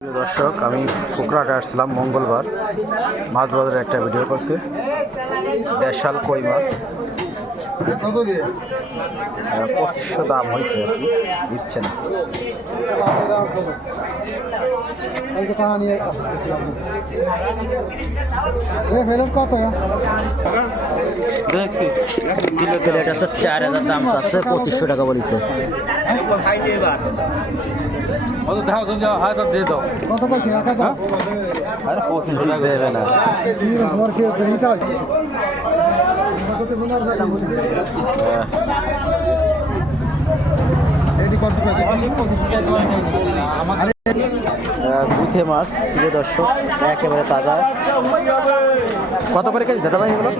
প্রিয় দর্শক, আমি ফুকরাটে আসছিলাম মঙ্গলবার মাছ বাজারে একটা ভিডিও করতে। দেশাল কই মাছ 2500 দাম হয়েছে আর কি, দিচ্ছে না। কিলো তেল এটা হচ্ছে 4000 দাম চাচ্ছে, 2500 টাকা বলেছে। দেবে না। গুথে মাছ প্রিয় দর্শক, একেবারে তাজা। কত করে কেজি দাদা ভাই এগুলো?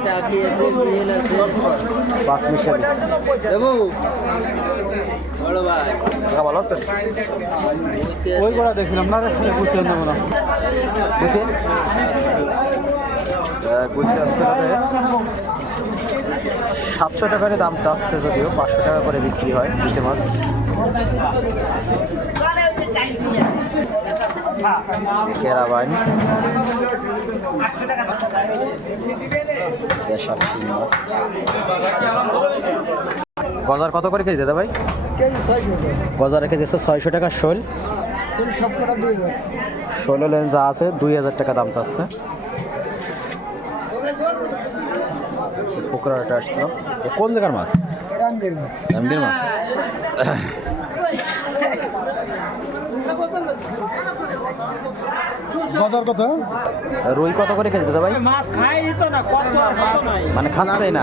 5 মিশালি। ভালো আছেন? ওই বড় দেখছিলাম না, গুথে নেব না। গুথে গুথে আসছে 700 টাকা দাম চাচ্ছে, যদিও 500 টাকা করে বিক্রি হয় গুথে মাছ। কেরাবাইন গজার কত করে কেজি দাদা ভাই? গজার কেজি 600 টাকা। শোল লেন্স যা আছে 2000 টাকা দাম চাচ্ছে। পুকুরাটা আসছিলাম। কোন জায়গার মাছ? রামদির মাছ। রুই কত করে কেজি দাদা ভাই? মাছ খাই তো না, কত নাই, মানে খাচ্ছেই না,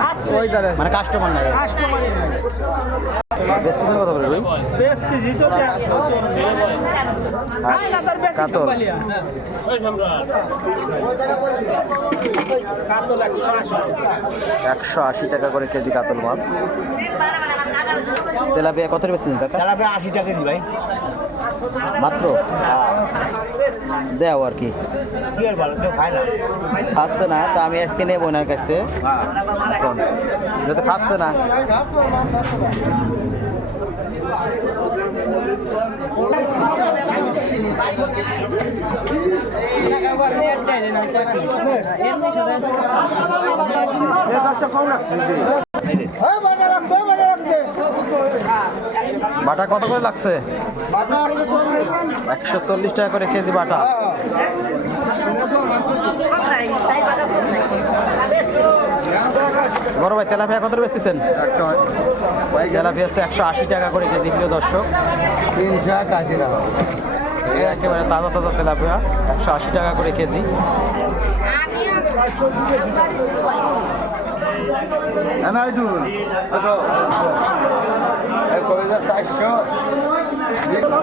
মানে কাস্টমার নাই। বেচতেছেন কত করে রুই? বেচতেছি তো কাতল কাতল 180 টাকা করে কেজি কাতল মাছ। তেলাপিয়া কত বেচতেছেন কাকা? তেলাপিয়া 80 টাকা কেজি ভাই, মাত্র। দেও আর কি, খাচ্ছে না তো আমি আজকে নেবো ওনার কাছ থেকে, যেহেতু খাচ্ছে না। বাটা কত করে লাগছে? 140 টাকা করে কেজি বাটা। বড় ভাই তেলাপিয়া কত বেচতেছেন? তেলাপিয়া হচ্ছে 180 টাকা করে কেজি। প্রিয় দর্শক, 380 টাকা একেবারে তাজা তাজা তেলাপিয়া, 180 টাকা করে কেজি।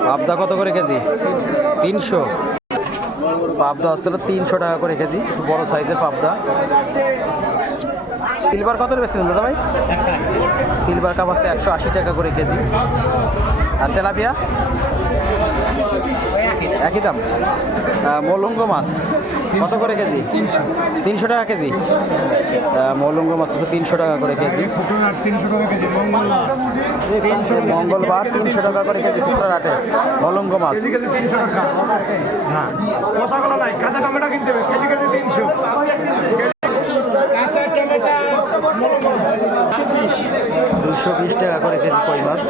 পাবদা কত করে কেজি? 300। পাবদা আসলে 300 টাকা করে কেজি, বড় সাইজের পাবদা। সিলভার কত বেচতেছেন দাদা ভাই? সিলভার কাপ আছে 180 টাকা করে কেজি। আর তেলাপিয়া একই দাম। মৌলঙ্গ মাছ কত করে কেজি? 300 টাকা কেজি। মৌলঙ্গ মাছ আছে 300 টাকা করে কেজি। মঙ্গলবার 300 টাকা করে কেজি পুকুরার হাটে মৌলঙ্গ মাছ। কাঁচা টমেটো কিনতে হবে, কেজি কেজি 300। কাঁচা টমেটো 220 টাকা করে কেজি কই মাছ।